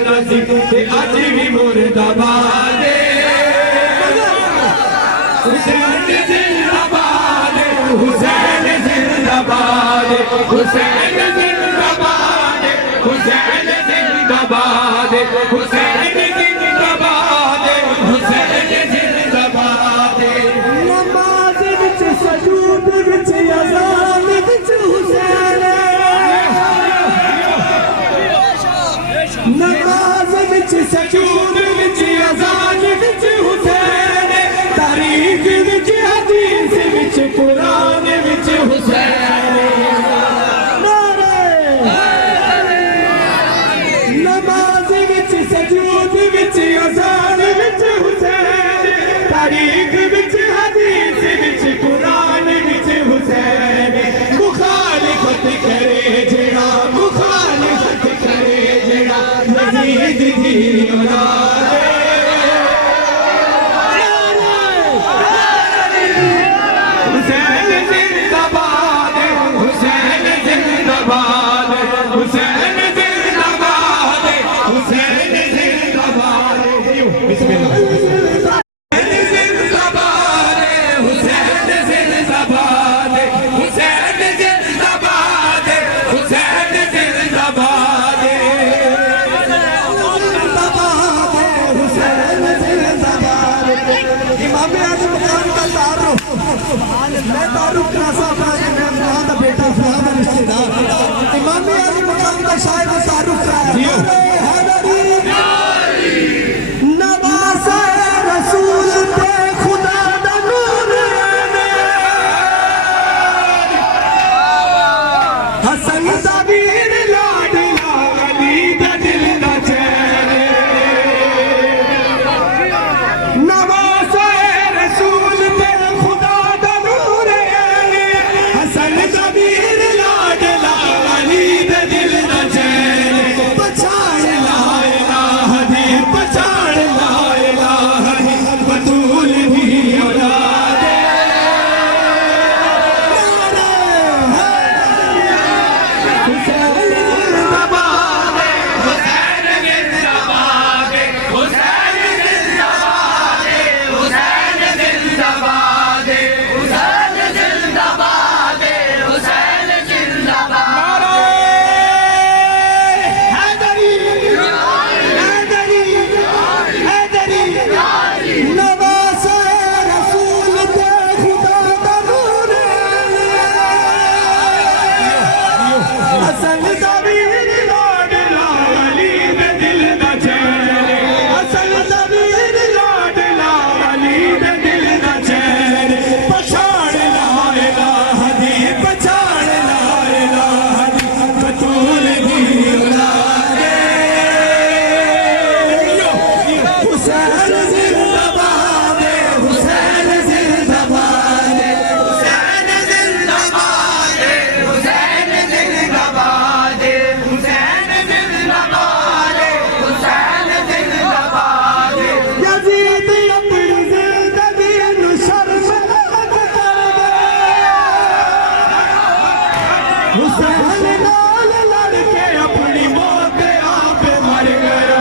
मरदा सी ते अज भी मुर्दाबाद हुसैन जिंदाबाद हुसैन जिंदाबाद हुसैन जिंदाबाद हुसैन जिंदाबाद हुसैन जिंदाबाद हुसैन जिंदाबाद नमाज विच सजूद विच अज़ान विच हुसैन नमाज विच सजूद विच अज़ान विच हुसैन तारीख विच हदीस विच कुरान विच हुसैन नमाज विच सजूद विच अज़ान विच हुसैन तारीख विच हदीस विच कुरान विच हुसैन मुखालिफत करे जेड़ा मुखालिफत करे जेड़ा यजीद दी औलाद हुसैन जिंदाबाद हुसैन जिंदाबाद हुसैन जिंदाबाद हुसैन जिंदाबाद बिस्मिल्लाह हुसैन जिंदाबाद हुसैन जिंदाबाद हुसैन जिंदाबाद हुसैन जिंदाबाद हुसैन जिंदाबाद इमाम आज़म खान का तारुफ मैं तारुफ खासा मैं फलां दा बेटा फलां दा रिश्तेदार इमाम आज़म खान का शायद तारुफ कराया नवाज़े रसूल ते खुदा दा नूर हसन दा वीर लाडला अली दा दिल दा चैन नवाज़े रसूल ते खुदा दा नूर हसन दा वीर लाडला अली दा दिल दा चैन पछाण ला इलाह दी पछाण ला इलाह दी बतूल दी औलाद हुसैन जिंदाबाद हुसैन जिंदाबाद हुसैन जिंदाबाद हुसैन जिंदाबाद हुसैन जिंदाबाद हुसैन जिंदाबाद हैदरी हैदरी हैदरी नवाज़े रसूल ते खुदा दा नूर हसन दा वीर लाडला अली दे दिल दा चैन हसन दा वीर लाडला अली दे दिल दा चैन पछाण ला इलाह दी पछाण ला इलाह दी बतूल दी औलाद हुसैन जिंदाबाद हुसैन जिंदाबाद हुसैन जिंदाबाद हुसैन जिंदाबाद हुसैन जिंदाबाद हुसैन जिंदाबाद यजीद अपनी जिंदगी नू शर्मनाक कर गया हुसैन नाल लड़ के अपनी मौत आप मर गया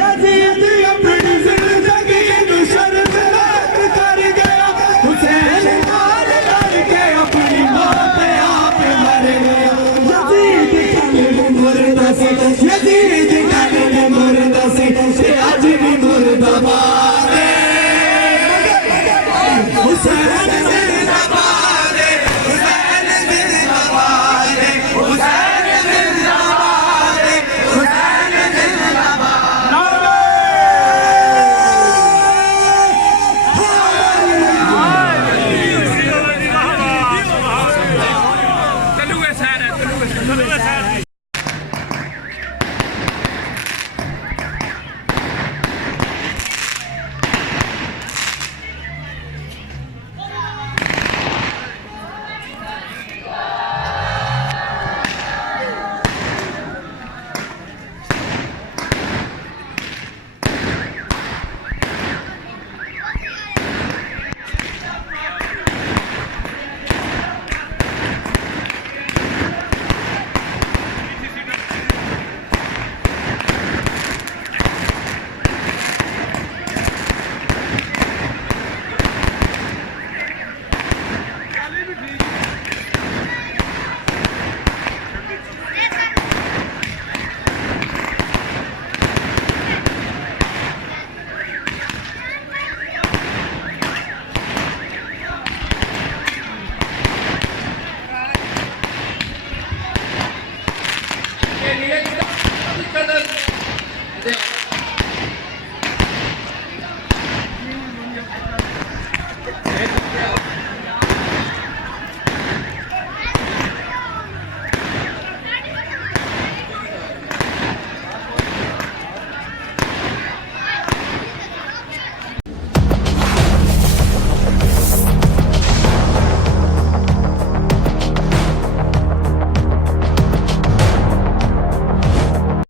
यजीद अपनी जिंदगी नू शर्मनाक कर गया हुसैन नाल लड़ के अपनी मौत आप मर गया यजीद कल मुर्दा सी यजीद कल मुर्दा सी ते अज भी मुर्दाबाद हुसैन जिंदाबाद हुसैन जिंदाबाद हुसैन जिंदाबाद हुसैन जिंदाबाद